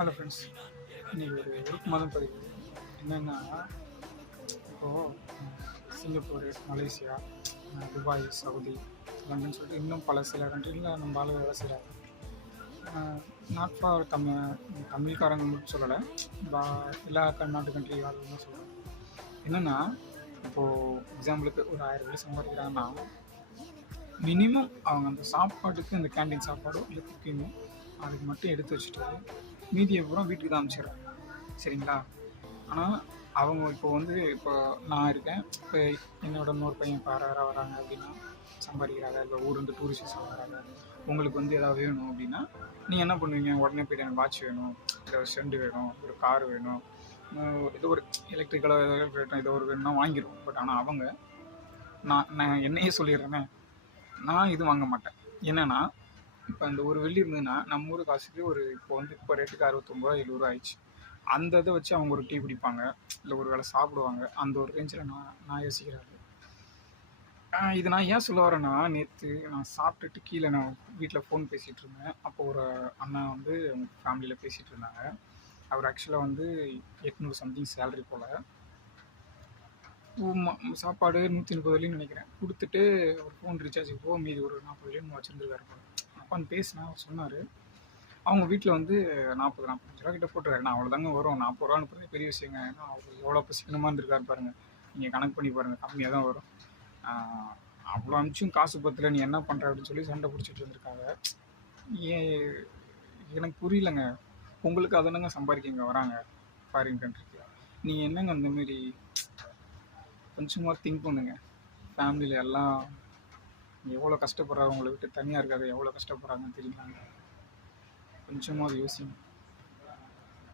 Hello friends, இன்றைக்கி ஒரு விருப்பமான பதிவு. என்னென்னா, இப்போது Singapore, Malaysia, Dubai, Saudi, London சொல்லிட்டு இன்னும் பல சில கண்ட்ரிகளில் நம்ம ஆளு வேலை செய்கிறாங்க. நாட் ஃபார் தமிழ்காரங்க மட்டும் சொல்லலை, எல்லா நாட்டு கண்ட்ரி ஆளுங்களும் சொல்கிறேன். என்னென்னா, இப்போது எக்ஸாம்பிளுக்கு ஒரு 1000 ரூபாய் சம்பாதிக்கிறாங்கன்னா, மினிமம் அவங்க அந்த சாப்பாட்டுக்கு, அந்த கேண்டீன் சாப்பாடோ இல்லை குக்கிங்கோ அதுக்கு மட்டும் எடுத்து வச்சுட்டு மீதியை பூரா வீட்டுக்கு தான் அனுப்பிச்சிடுறாங்க. சரிங்களா? ஆனால் அவங்க இப்போ நான் இருக்கேன், இப்போ என்னோட இன்னொரு பையன் இப்போ யாராவது வராங்க அப்படின்னா சம்பாதிக்கிறாங்க, இப்போ ஊர்லேருந்து டூரிஸ்ட் வராங்க, உங்களுக்கு ஏதாவது வேணும் அப்படின்னா நீங்கள் என்ன பண்ணுவீங்க? உடனே போய்ட்டு எனக்கு வாட்ச் வேணும், இல்லை ஒரு செண்டு வேணும், ஒரு கார் வேணும், ஏதோ ஒரு எலக்ட்ரிக்கலாக ஏதோ ஒரு வேணும்னா வாங்கிடுவோம். பட் ஆனால் அவங்க நான் என்னையே சொல்லிடுறேன்னே, நான் இது வாங்க மாட்டேன். என்னென்னா, இப்போ அந்த ஒரு வெள்ளி இருந்ததுன்னா நம்ம ஊர் காசுக்கு இப்போ ரேட்டுக்கு 69 ரூபா 70 ரூபா ஆயிடுச்சு. அந்த இதை வச்சு அவங்க ஒரு டீ குடிப்பாங்க, இல்லை ஒரு வேளை சாப்பிடுவாங்க. அந்த ஒரு ரேஞ்சில் நான் யோசிக்கிறேன். இது நான் ஏன் சொல்ல வரேன்னா, நேற்று நான் சாப்பிட்டுட்டு கீழே நான் வீட்டில் ஃபோன் பேசிகிட்டு இருந்தேன். அப்போ ஒரு அண்ணா அவங்க ஃபேமிலியில் பேசிகிட்டு இருந்தாங்க. அவர் ஆக்சுவலாக 800 சம்திங் சேலரி போல். சாப்பாடு 130 வெள்ளின்னு நினைக்கிறேன் கொடுத்துட்டு ஒரு ஃபோன் ரீசார்ஜ் மீதி ஒரு 40 வெள்ளின்னு வச்சுருந்துருக்காரு போல். அப்பான்னு பேசினா அவர் சொன்னார், அவங்க வீட்டில் 40-45 ரூபா கிட்ட போட்டுருக்காரு. நான் அவ்வளோதாங்க வரும், 40 ரூபா அனுப்புறது பெரிய விஷயங்க. ஏன்னா அவர் எவ்வளோ சிக்கனமாக இருந்திருக்காரு பாருங்கள். நீங்கள் கணக்கு பண்ணி பாருங்கள், கம்மியாக தான் வரும். அவ்வளோ அனுப்பிச்சும் காசு பத்தில் நீ என்ன பண்ணுற அப்படின்னு சொல்லி சண்டை பிடிச்சிட்டு இருந்திருக்காங்க. ஏன் எனக்கு புரியலைங்க. உங்களுக்கு அதனங்க சம்பாதிக்கிங்க வராங்க ஃபாரின் கண்ட்ரிக்கு, நீங்கள் என்னங்க அந்தமாரி கொஞ்சமாக திங்க் பண்ணுங்க. ஃபேமிலியில் எல்லாம் எவ்வளோ கஷ்டப்படுறாங்க, உங்களை விட்டு தனியாக இருக்காது எவ்வளோ கஷ்டப்படுறாங்கன்னு தெரியுமாங்க? கொஞ்சமாக யோசிங்க.